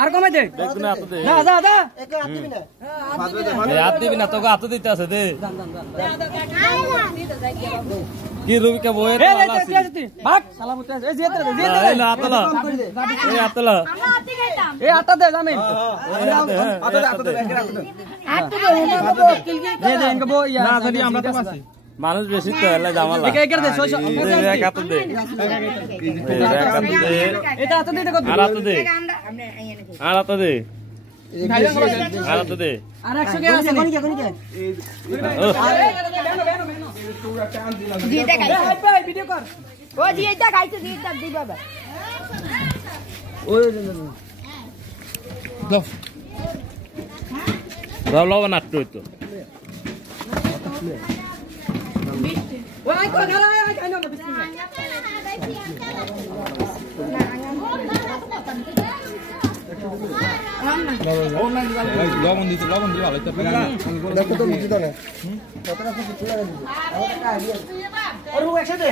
আর কমে দে হাত দিবি না তোকে হাত দিতে আছে দে কি রুবি কে বয়ে ভাগ সালাম উঠে এই যে এই না আতলা এই আতলা এই আটা দে জামিন মানুষ বেশি তো এলা জামালা হাত দে এটা হাত দে আর হাত দে আর হাত দে আর হাত দে আর 100 কে আছে কোন কে জিতে খাইছে ভাই ভিডিও কর ও জিতে খাইছে জিতে দি বাবা ওই দাও লবণ আটটো হইতো ওই কো ধরা আই খাইনো না বিসমিল্লাহ লবণ দিতে ভালো তো দেখো তো মিষ্টি তো না কতটা কিছু তুলে দিবি আমাকে আইডিয়া আর ও একসাথে